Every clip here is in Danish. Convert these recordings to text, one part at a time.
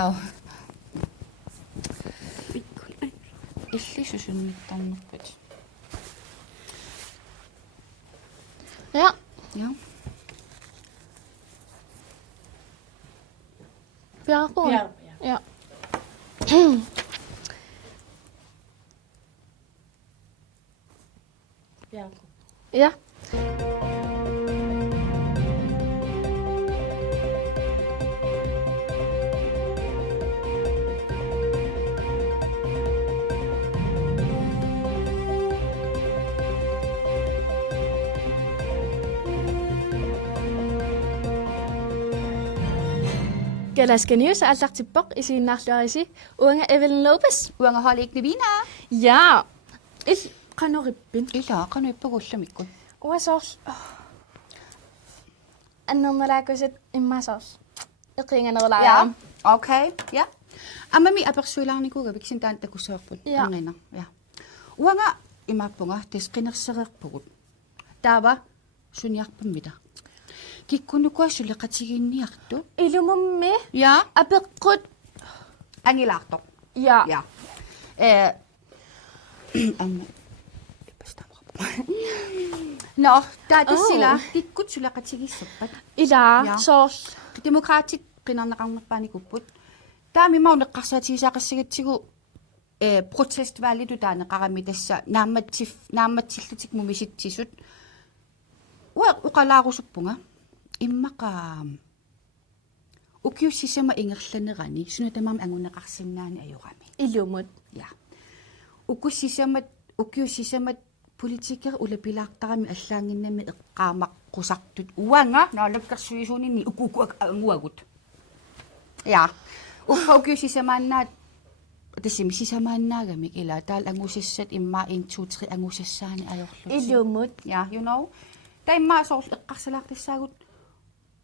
ау иллисусунниттарнерпат Ja. ja Bjargård. Ja. Ja. Galasganius allartippoq isiinnaarluarisi uanga Evelyn Lopez. uanga holiikni vina Ja. Qanorippin. ila qanuippaguullamikku Uasoorl. Annermalaakusat immasoorl. Eqinganerlaajam. okay ja amami apersuilaarnikuuga viksin taan takusseerput Ja. angina ja uanga imappunga tesqinersereerpugut taava suniarpammita kikkunukua suleqatiginniartu Ilumummi. ja Apeqqut. angilaartoq Ja. ja anna no taatissila kikkut suleqatigissappat Ila. Ja. Soorl. demokraatit qinarneqarnerpaanikupput taami mauneqqarsaatigisaaqassigatsigu protestvallitu taaneqarami tassa naammatsillutiq mumisittissut uqalaarusuppunga immaqa ukiussisama ingerlanerani sunatamaam anguneqarsinnaani ajorami Ilumut. ja ukiussisamat politiker ulapilaartarami allaanginnami eqqaamaqqusartut uanga naalakkarsuisuuninni ukukuak anguagut ja ukiussisamaannaat tassimisisamaannaagami ila taal angusassat imma 1 2 3 angusassaani ajorlut Ilumut. ja you know taimmaa soorl eqqarsalaartassaagut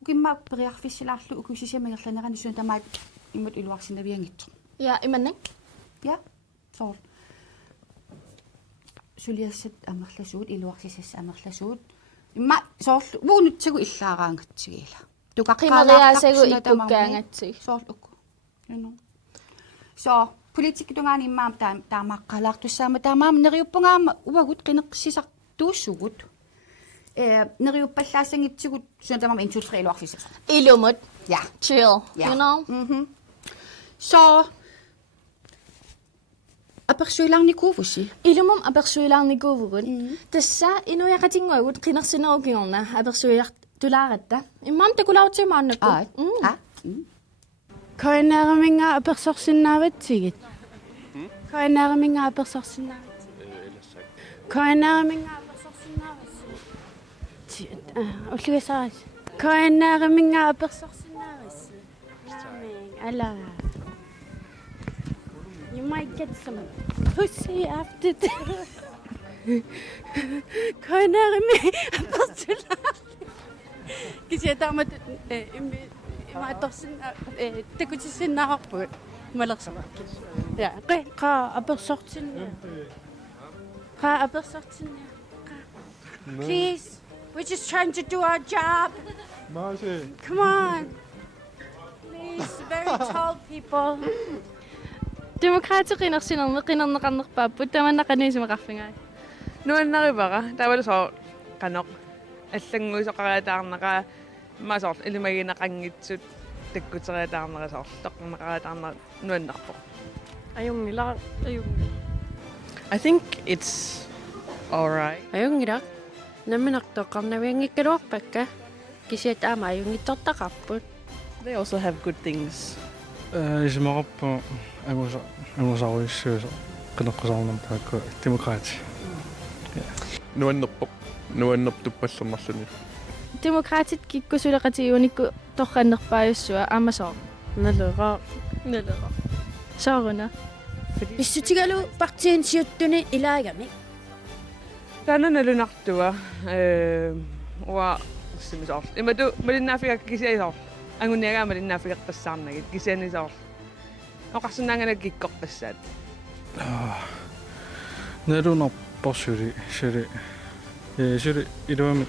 ukimmaak periarfissilaarlu ukiussisamaangerlanerani sunatamaat immut iluarsinnaviangittu Ja, imannak. ja soorl suliassat amerlasuut iluarsisassa amerlasuut imma soorl vuunutsagu illaaraangatsigiila Qimariaasagu ikkukkaangatsig. soorl ukku you know so politikkitungaani immaam taamaqqalaartussaama taamaam neriuppungaama uagut qineqqisisartuussugut neriuppallaassangitsigut sunatamaam 1 2 3 iluarsisassa Ilumut. ja Chill. Ja. You know? so apersuilaarnikuuvussi Ilumum apersuilaarnikuuvugut. Tassa inuyaqatinguagut qinersinerukingorna apersuilartulaaratta. Immam takulautimaannakku. Koinaaraminga apersorsinnaavitsigit. Koinaaraminga apersorsinnaavitsigit. Koinaaraminga apersorsinnaavitsigit. Ulluisaaris. Koinaaraminga apersorsinnaavitsigit. Ala. You might get some pussy after this. Koinaaraminga apersorsinnaavitsigit. Kisiataamat ما تصنع تكون تصنع حب ملصق يا قا أبصرتني قا أبصرتني please we're just trying to do our job come on please very tall people Demokraati qinersinerneqarnerpaappu tamannaqaniisimaqarfingaa. Nuannaripara tavalusoo qanoq аллангуисоқариатаарнеqa масоор илимагинақангитсут таккутериатаарнерасоор тоққарнеқариатаарнер нуаннарпоқ ayungila I think it's all right. ayungila наминартоққарнавиангиккалуарпакка кисиат аама аюнгитсортақарпут They also have good things. Исмараппа агусаруиссуусо qeneqqusarnarpaakku demokraati nuannertuppallernerluni Demokraatit kikkusuleqatigiunikku torrannerpaajussuа аамасоо. налера Sooruna. писсутигалу партиинсиуттуни илаагами Tananalunartua уа симисоор имату малиннаафигак кисиасоор ангуниагаа малиннаафигеққассаарнагит кисианисоор оқарсунаанганак киккоққассаат нерунарпорсули шули илуами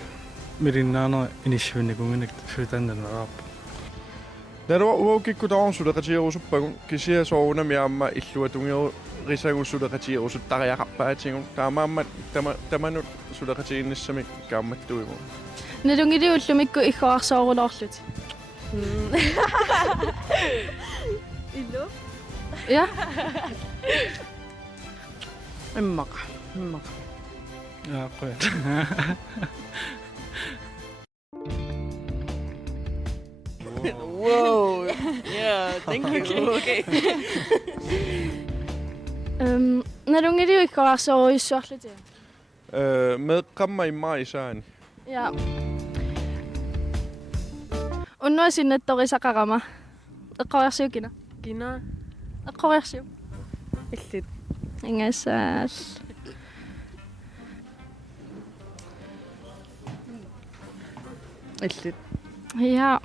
милиннаанера инissуинникунгинак сулитааннанераарпа Naruwa uukikkutorsuleqatigerusuppagun kisiasoorunami aamma illuatungeru risagussuleqatigerussuttariaqarpaatigun taamaammat tamanut suleqatiginnissami kaammattuimu. Nalungiliullumikku iggoarsoorulorlut. Illo. Ja. Immaqa. Ja, qoya. Whoa. Yeah, thank you. Okay. Nalungiliu iggoarsooruyussuarlut. Meeqqamma immaaisaani. Ja. Unnua sinnattorisaqarama. Eqqoriarsiukina. Kina. Eqqoriarsiu. Illit. Ingasaal. Illit. Ja.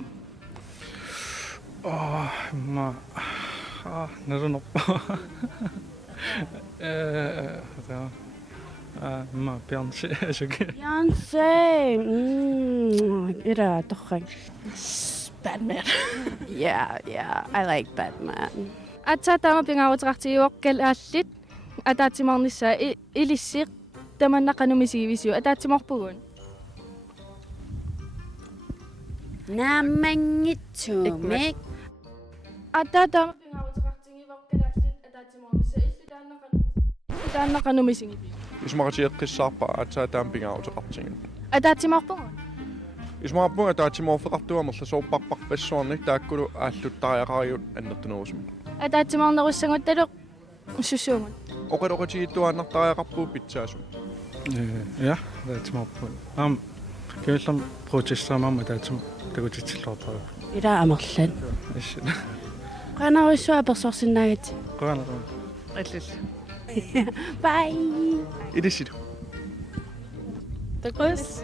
Ma nerunoppa. Ma Beyonce suki. Beyonce. Ira tohang. Batman. Yeah, I like Batman. Atsaatama pingaawuteqartiguoqqalaallit ataatimarnissa ilissiq tamannaqanumisiivisiu ataatsimorpugun. Namangitsumik. Ataatama pingaawuteqartigivoqqalaallit ataatsimornissa taannaqanumisingipi. Ismaqatigeqqissaarpa atsaataambingaaruteqartigin. Ataatsimorpugun. Ismaappunga taatsimorfeqartuamerla soorparparpassuarni taakkulu aalluttariaqariut annertunerusum. Ataatsimornerussanguttaluq sussuungut. Oqaloqatigittuaannartariaqarpuu pitsaasum. Ja, taatsimorpun. Kevällam protestaamamma taatsum takutitsilluartara. Ira amerlan. Issut. Qanarussua persorsinnaagati. Qoranarun. Illit. Bye. Idissitu. Taqus.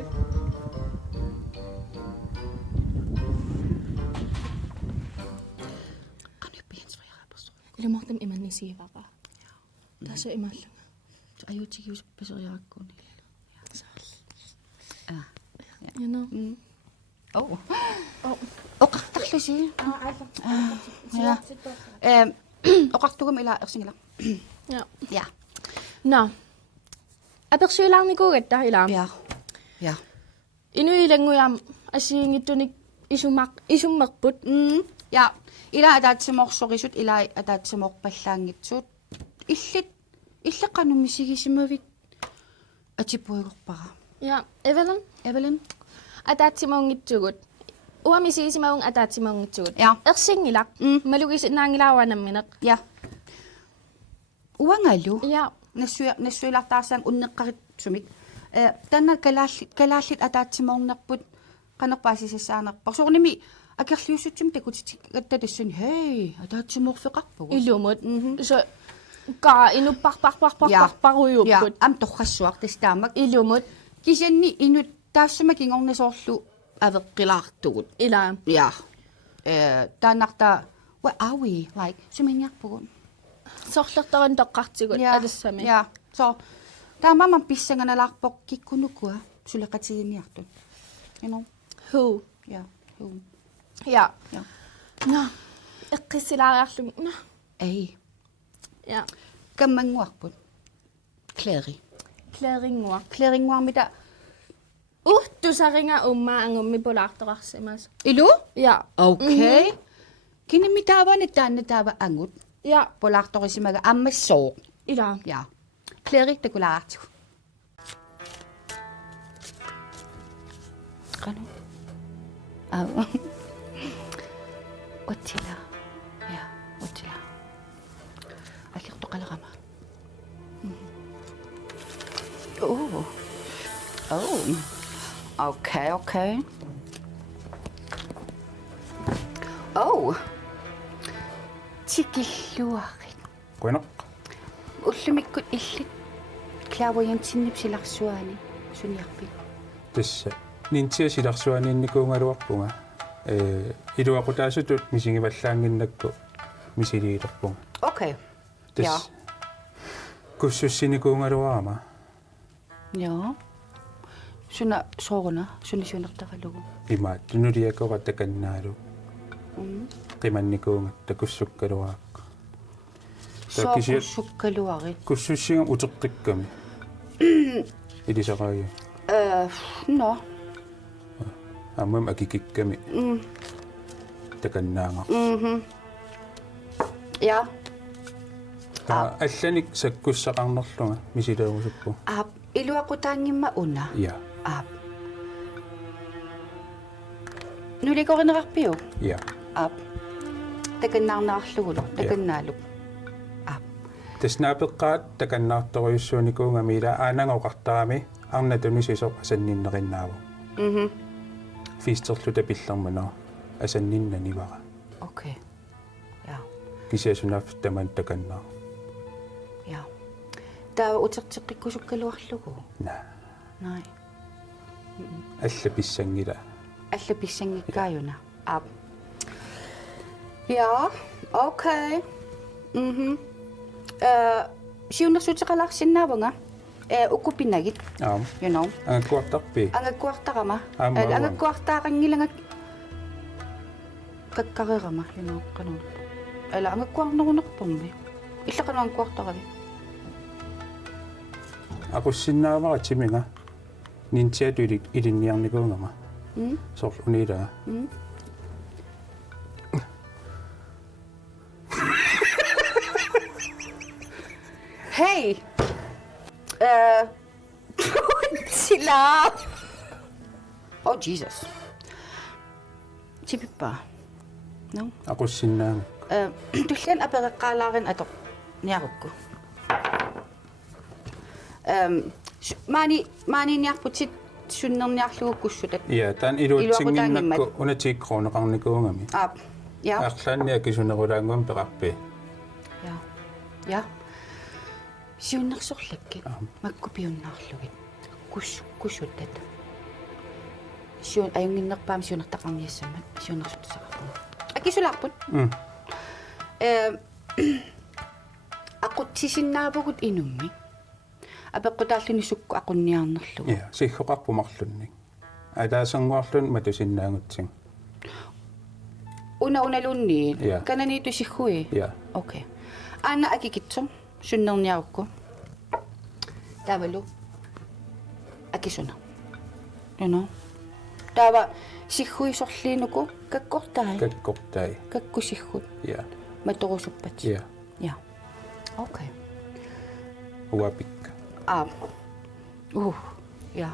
Ilumortam imannisiivaqa. Taasu imallunga. Ajutigius peseriaakkuuni. You know. Oh. Oqartarlusi. Ja. Oqartugam ila ersingila. Ja. Ja. No. Apersuilaarnikuugatta ilaam. Ja. Ja. Inuilanguyam asiingittunik isummerput. Ja. Ila ataatsimorsorisut ila ataatsimorpallaangitsut. Illeqqanumisigisimavit atipuigorpara. Ja, Evelyn. Ataatsimorngitsugut. Uamisigisimavun ataatsimorngitsugut. Ja. Ersingilaq. Malugis naangilaawanammineq. Ja. Uangalu. Ja. Nassuilartaarsaan unneqqarit sumik. Tanna kalaallit ataatsimornerput qanerpaasissaanarpar. Soornimi akerliussutsim takutit kattatassun hei ataatsimorfeqarpugu. Ilumut. So ka inupparparparparparuyupput. Ja, am torrassuar tastaamak. Ilumut. Kisanni inut taassama kingornasoorlu aveqqilaartugut. Ilaam. Ja. Taannarta where are we? Like sumingiarpugun. Sorlertaran toqqartigut atassami. Ja. So taamamman pissanganalaarpoq kikkunukua suleqatiginniartut. You know. Who? Ja. Ja. Ja. No. Eqqisilaariarlum. No. Ei. Ja. Kammanguarput. Kleri. Clearingua. Mitä? Tusaringa umma angummi polaartoqarsimas. Ilu? Ja. Okay. Kini mitaavan taava angut. Ja. Polaartorisimaga ammassoo. Ila. Ja. Kleri takulaartu. Qanu. Au. Otila. Ja, otila. Alirtoqalaqama. Oh. Okay. Oh. Tikilluarit. Qunaq. Ullumikkut illit. Klaavoyantinnipsilarsuani suniarpit. Tassa. Nintia silarsuaniinnikuungaluarpunga. Iluaqutaasutut misingivallaanginnakku misiliilerpunga. Okay. Ja. Kussussinikuungaluarama. Ja. Suna sooruna, suni sunertaqalugu. Imaat nuliakoqa takannaalu. qimannikuunga takussukkaluaaqqa Soqqussukkaluari. kussussiga uteqqikkami ilisaqaagi No. ammam akikikkami takannaanga Ja. алланик саккуссақарнерлунга мисилеерусуппу Iluaqutaangimma una. я Nuliqorinerarpiu. я Takannaarnaarlugulu. Takannaaluk. таснаапеққаат таканнаарторюссууникуунга мила аанангоқартарами арнатуни сисоқ асанниннериннааву фистерлута пиллерманаа асанниннанивара Okay. Ja. кисиасунаф таман таканнаа Ja. Tää utertiqqikkusukkaluarlugu. на Nej. алла писсангила Alla pissangikkaajuna. Ja, okay. Siunnersuteqalarsinnaavunga. Ukupinagit, аам you know. ангаккуартарпи Angakkuartarama. Amma. Angakkuartaaqangilanga kakkarirama, you know, qanun. Ala angakkuarnerunerpummi. Illaqanu angakkuartaravi. aqussinnaavara timiga nintiatulik ilinniarnikuungama sorl unila Hey! Sila! Oh, Jesus. Tipippa. No? aqussinnaanga Tullian apereqqaalaarin atoq niarukku. Maani niarputit sunnerniarlugu kussutat. я таан илуатсингиннакку унатиккроонеқарникуунгами Ja. арлаанниа кисунерулаангуам пеқарпи Ja. Ja. Siunnersorlakki. Makkupiunnaarlugit. Kussuttat. Siun ajunginnerpaam siunertaqarniassammat siunnersuttisaqarpun. Akisularput. Aqutsisinnaavukut inummi. Apeqqutaalluni sukku aqunniarnerlugu. я сиггоқарпумарлунник алаасангуарлун матусиннаангутсин Unalunni. Ja. Kananiitu sihhui. я Okay. Anna akikitsum sunnerniarukku. Tavalu. Akisuna. You know. Tava sihhui sorliinuku kakkortai. каккортай Kakkusihhut. я Matorusuppat. я Ja. Okay. уапикка Ja.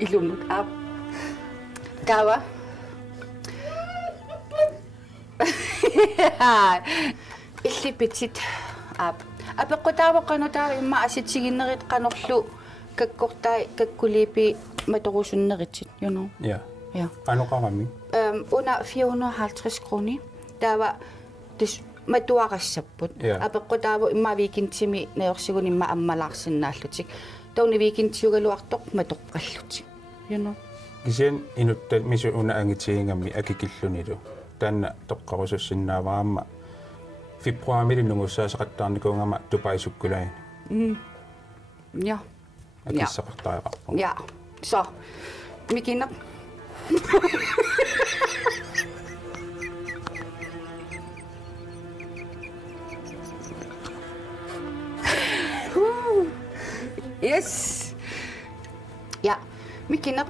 Ilumut Tawa. Illipitsit Apeqqutaavoqqanutaa imma asitsiginnerit qanorlu kakkortai kakkuliipi matorusunneritsit, you know. я Ja. qanoqarami Under 450 kroner. Der var det matuarassaput. Ja. Apeqqutaavo imma viikintimi neorsigun imma ammalarsinnaallutik. Tawni viikintiugaluartoq matoqqallutik. You know. кисиан инуттат мису уна ангитсигингамми акикиллунилу таанна тоққарусуссиннааваама фибруамили нугуссаасақаттаарникуунгама тупаисуккулаани Ja. акиссақартариақарпу Ja. Så. Mikina. Yes. Ja. Mikina.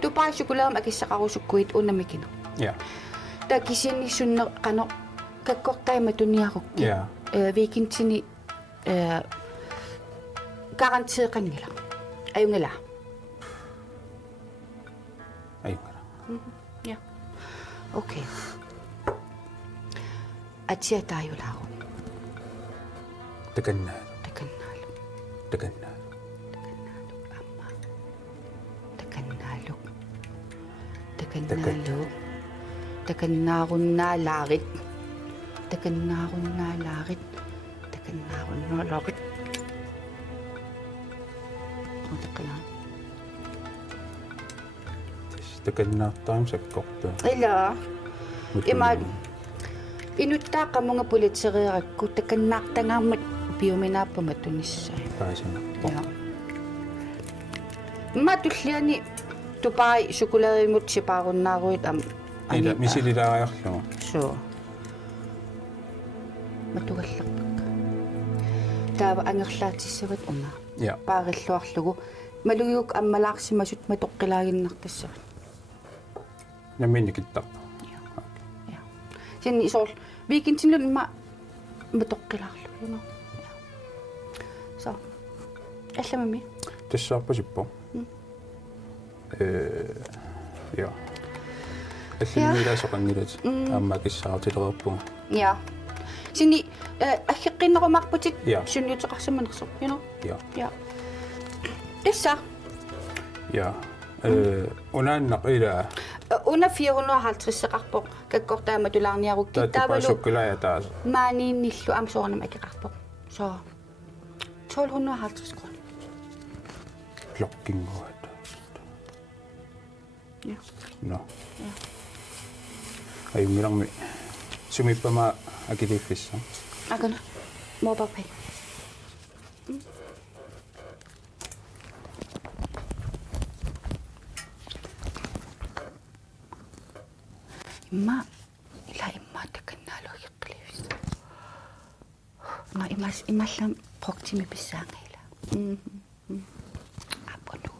Tupai sukulaam akissaqarusukkuit unna mikina. я Takisini sunna qano kakkortaimatuniarukki. я Viikintini garanteeqangila. Ayungila. айгара Ja. Okay. Atia taayulaaru таканнаа takannaalu таканнаа amma takannaaluk takannaaluk takannaarunnaalaarit takannaarunnaalaarit takannaarunnaalaarit Otaqqalaa таканнаартаам саккорту ila ima inuttaaqamunga pulitseriaqakku takannaartangaarmat Biominaappa tunissai. Paasinappo. Ja. Ma tulliani tupai sukularimut siparunnaaruit am. Ila misililaajarlugu. So. Matugallaqpakka. Taava angerlaatissavit una. Ja. Paarilluarlugu maluyuk ammalaarsimasut matoqqilaaginnartassavat. Namminnikittarpa. Ja. Sen isol viikintinlun matoqqilaarlu, you know. So. Allamami. Tassarpasippo. Ja. Allimiilaasoqangilat aamma kissaautileruppuga. Ja. Sini aggeqinnerumarputit Ja. sunniuteqarsamanерсо, you know. Ja. Ja. Tessa Ja. Unaannaq ila una 450 kakkortaama tulaarniarukki taattupa taavalu sukkulaaja taas. maaniinnillu amsoornam akeqarpoq. So 1250 kroner. Klokkinguat. Ja. No. Ai milarmi sumippama akiliffissa. Agana. Mobile pay. Imma ila imma takannaaluiqqilivis. Ma imallam proktimi pissaangaila. Aponu.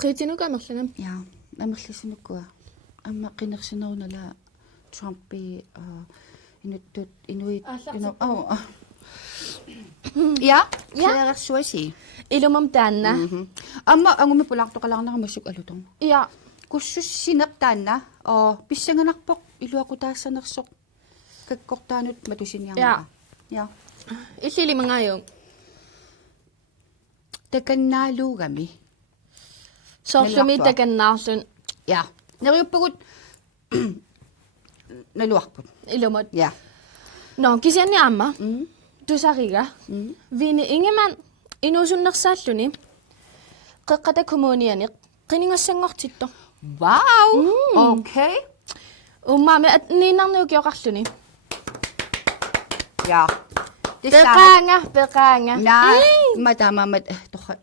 Qitinuka merlanam. Ja, amерлисинуккуа. Амма qinерсинерунала Trumpi inuttut inuit Ja, klærersuasi. Ilumam taanna. Amma angumi pulaartoqalaarneramussuk alutong. Ja. Kussussineq taanna pissanganarpoq iluaqutaassanersoq kakkortaanut matusiniarnera. Ja. Illilimangaayung. Takannaaluugami. Sorlumi Naluartua. takannaarlun Ja. Neriuppagut naluarput. ilumut. Ja. No, kisianni amma. Tusariga. Vini ingeman inusunnersaalluni. Qaqqata kommuniani qiningassangortitto. Wow. Okay. Ummaami at niinarniukioqarluni. Ja. Peqaanga. Na madama mad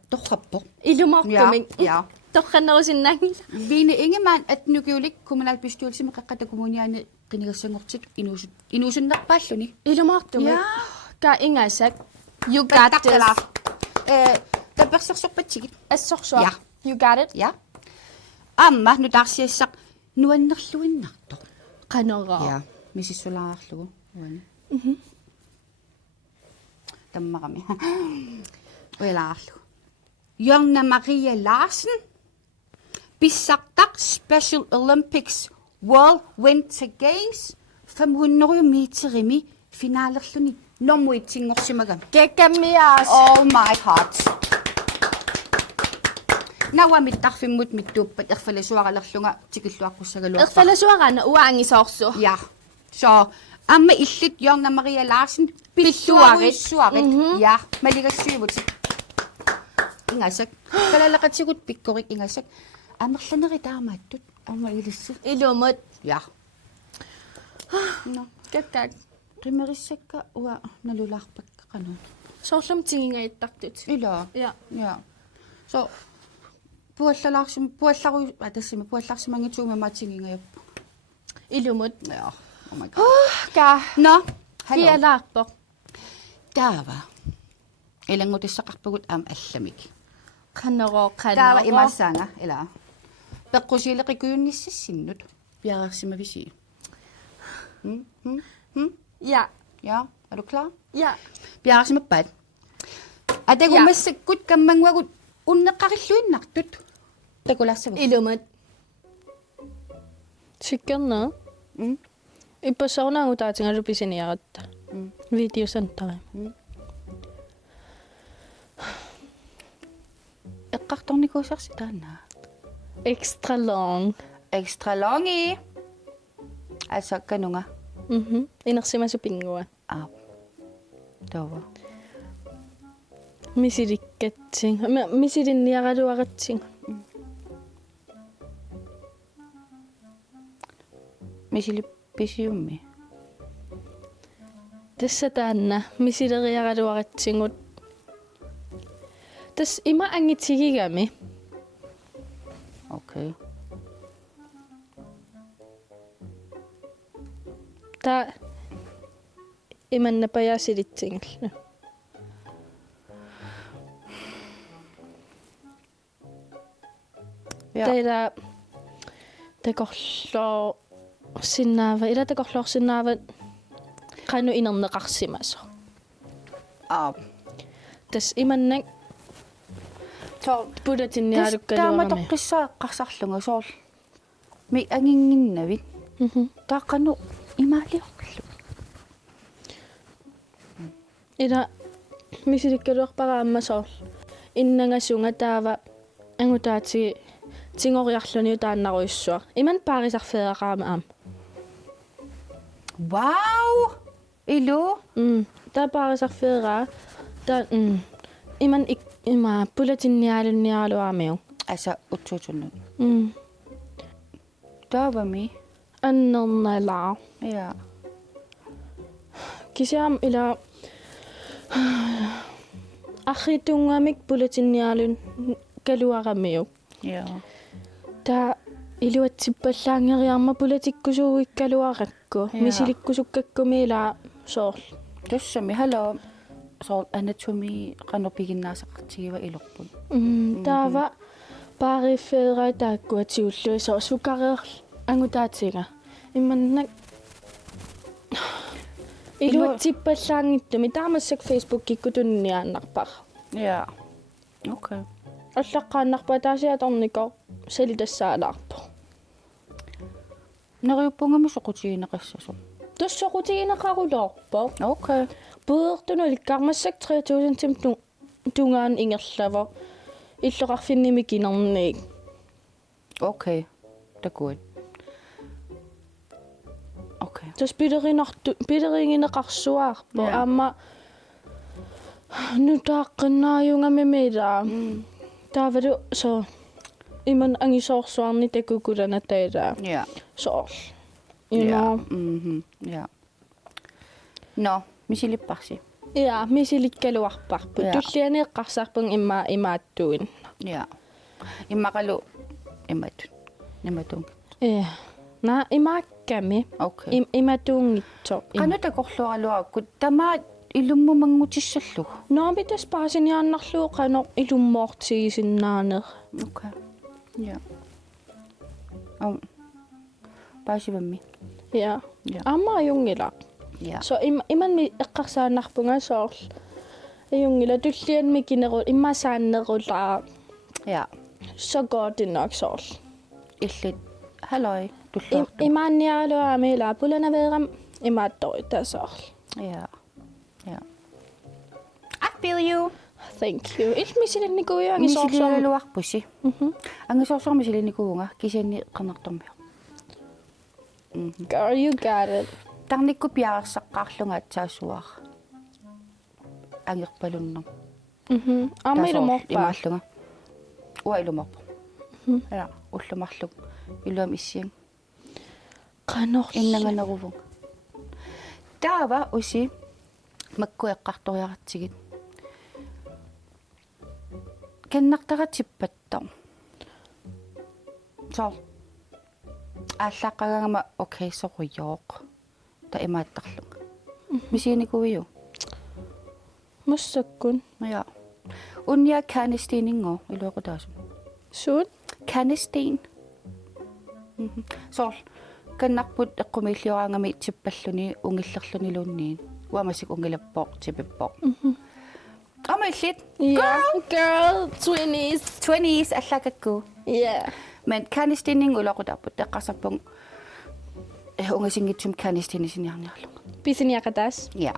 tokhappo. Ilumortumin. Ja. Torqannerusinnaangila. Vine ingeman at nukulik kommunalbestyrelse med qaqqata kommuniani qinigassangortik inusunnerpaalluni. Ilumortumin. Ja. Ka ingasak. You got this. Tapersersorpatigit. Assorsua. Ja. You got it. Ja. Amma nu tarsiassaq nuannerluinnarto. Qanora. Ja. Misissulaarlugu. Uan. Tammaqami. Uelaarlu. Jonna Maria Larsen. Bissaqtaq Special Olympics World Winter Games 500 meterimi finaalerluni normuitingorsimagam. Gekamias. Oh my heart. Nawamitarfimmut mittuuppat erfalisuaralerlunga tikilluaqqussagaluarpa. Erfalasuarana uaangisoorsu. Ja. Så amma illit Jonna Maria Larsen pilluarit. Ja, maligassuivut. Ingasak. Kalalaqatigut pikkorik ingasak. Amerlaneri taamaattut amma ilissu. Ilumut. Ja. No. Kakkak. Qimerissakka uа nalulaarpakka qanun. Soorlum tingingaittartut. Ila. Ja. Ja. So puallaru atassimi puallarsimangituumi maatingingajappu. Ilumut. Ja. Oh my god. Ka. No. Hallo. Kialaarpoq. Taava. Ilangutissaqarpugut aam allamik. Qanoro. Taava imassanga ila. Peqqusileqikuyunnissassinnut. Piararsimavisi. Ja. Ja, er du klar? Ja. Piararsimappat. Atagumassakkut kammanguagut unneqarilluinnartut. Takularsavu. Ilumut. Sikkerna. Ipassarunaangutaatigalu pisiniaratta. Videosantari. Eqqartornikuusarsi taanna. Extra long. Extra longi. Altså kanunga. Inersimasupingua. Tova. Misirikkatsin. Misirinniaraluaratsin. мисилипписиумми тассатаанна мисилериагалуаратсигут тас има ангитсигигами окей та иманнапаяасилитсингилла тайра такорлоо синнаава ила такорлоорсиннаава qanu inerneqarsimaso тас иманнак пулатинниалуккалуарами тааматоққиссааққарсарлунга соорл ми ангингиннавит тааққану имаалиорлу ила мисиликкалуарпарааммасоорл иннангасунга таава ангутаати тингориарлуниу тааннаруйссуа иман паарисарфеэқаама аам вау илу та паарисарфеэраа та иман има пулатинниалунниаралуаамиу аса утсуутуннут таавами аннерналаа я кисиам ила ахитунгамик пулатинниалун калуарамиу я та илуатсиппаллаангериарма пулатиккусууиккалуаракку мисиликкусуккаккумила соорл тассами хало соорл анатоми канопигиннаасақартигива илорпут таава парифеера тааккуатиуллуи соо сукареерл ангутаатига имманнак илуатсиппаллаангиттуми таамассак фейсбук киккутунниааннарпар я окей аллаққааннарпа таасиаторнико салитассаалаарпо нериуппунгами соқутигинеқассасо туссоқутигинеқарулоорпо окей пуертуну илккармассак 3000 тим тунгаан ингерлава иллоқарфинними кинерниик окей такуит окей тас пилерингинеқарсуаарпо аама нутааққиннааюнгамимила таавалу со иман ангисоорсуарни такукулана таила я соорл има я но мисилиппарси я мисиликкалуарпарпу Ja. туллианеэққарсаарпун имааттуин я иммақалу иматун на имаакками окей иматуунгитсо кану такорлуаралуараккут тамаат илуммумангутиссаллуг нообитас паасиниааннарлуу каноо илуммоортигисиннаанер окей я паасивамми я Ja. амааюнгила я so иманми эққарсаанарпунга соорл аюнгила туллианми кинеру иммасааннерулаа я så går det nok soorl иллит халой туллаа имаанниаралуаами лаапуланаверам имаатторита соорл я я I feel you thank you илмисилинникуйуанги соорсоо мисилиалуарпуси ангисоорсорми силиникуунга кисианни qanartormiu girl you got it тарникку пиарсаққарлунга атсаасуар ангерпалуннер аммилуморпа имааллунга уайлуморпа я уллумарлуг илуам иссиан qanor иннанганеруву таава уси маккуэққарториаратсигит каннартаратиппаттар со ааллааққагангама окей соруйооқ та имааттарлунга мисиникуиу mussakkun ja unnia kannesteeningo илуэқутаасу suut kannесteen соор каннарпут эққумиллиораангами типпаллуни унгиллерлунилуунниин уамасик унгилаппоо типиппоо амиллит yeah girl 20s аллакакку yeah men kannesteening улоқутарпут эққарсарпун унгасингитсум kannesteenисиниарниарлунга pisiniaqataas ja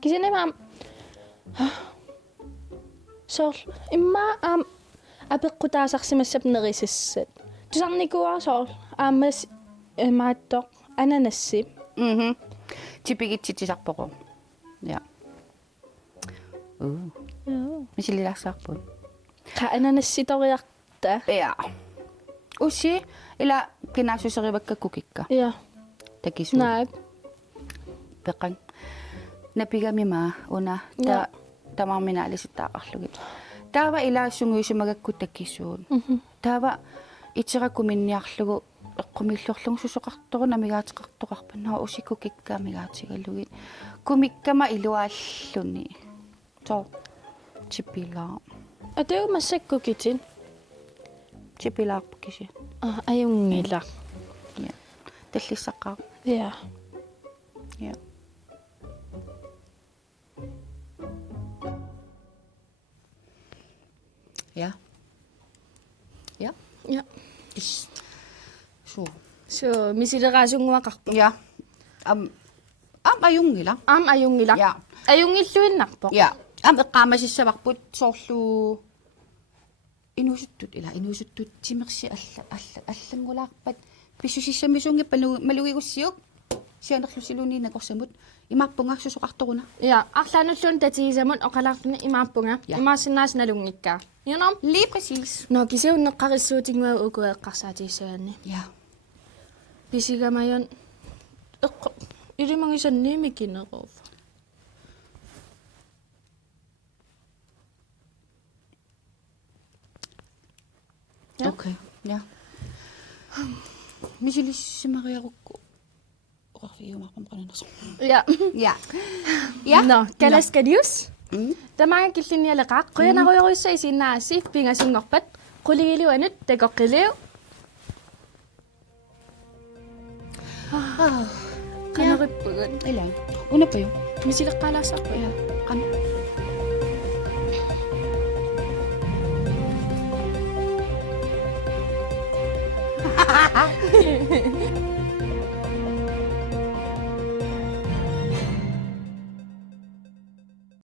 kisinimam so imma apeqqutaasarsimassap nerisissat tusarnikuar so aamas maattoq ananassi типигитситисарпоқо ja мисилиларсаарпут qa ananassitoriarta ja уси ila kinasusaribakka kukikka Ja. takisu Nej. peqan napigami ma una Ja. tamaaminaalisitaqarlugit taava ilaasunguisumagakkut takisuun taava itirakkuminniarlugu eqqumillorlung susoqartoru namigaatiqartoqarpanna usikku kikkaamigaatigalugit kumikkama iluaalluni so chipila Og det er jo massakkukitsin. chipilaarpukisi Ajungila. ja tallissaqaa Ja. ja ja ja Ja. so Så misiliqasunguaqarpo. ja ayungila Ajungila. ja Ajungilluinnarpo. ja eqqaamasissavaqput soorlu inusuttut ila inusuttut timersi allangulaarpat pissusissamisuungippa malugigussiuk sianerlusiluni nakorsamut imaappungaarsusoqartoruna Ja. Arlaanulluun tatiisamut oqalaartuni imaappunga. Ja. Imaasinnaasnalungikkaa. Yunom. lige præcis No kisiunneqqarissuutingua ukueqqarsaatiissaani. ja Pisigamayon. Ilimangisanniimikineruuf. Ja. okay ja misilissimariarukku orfiumarpamqananersu Ja. ja ja No, kalaskadius. Mm. Tamanga killinialaqaq quyanaruyurussa isinnaasi pingasingorpat quligiliuanut takoqqiliu. Qanarippugut. ila unapayu Misileqqalaasarpu. ja qan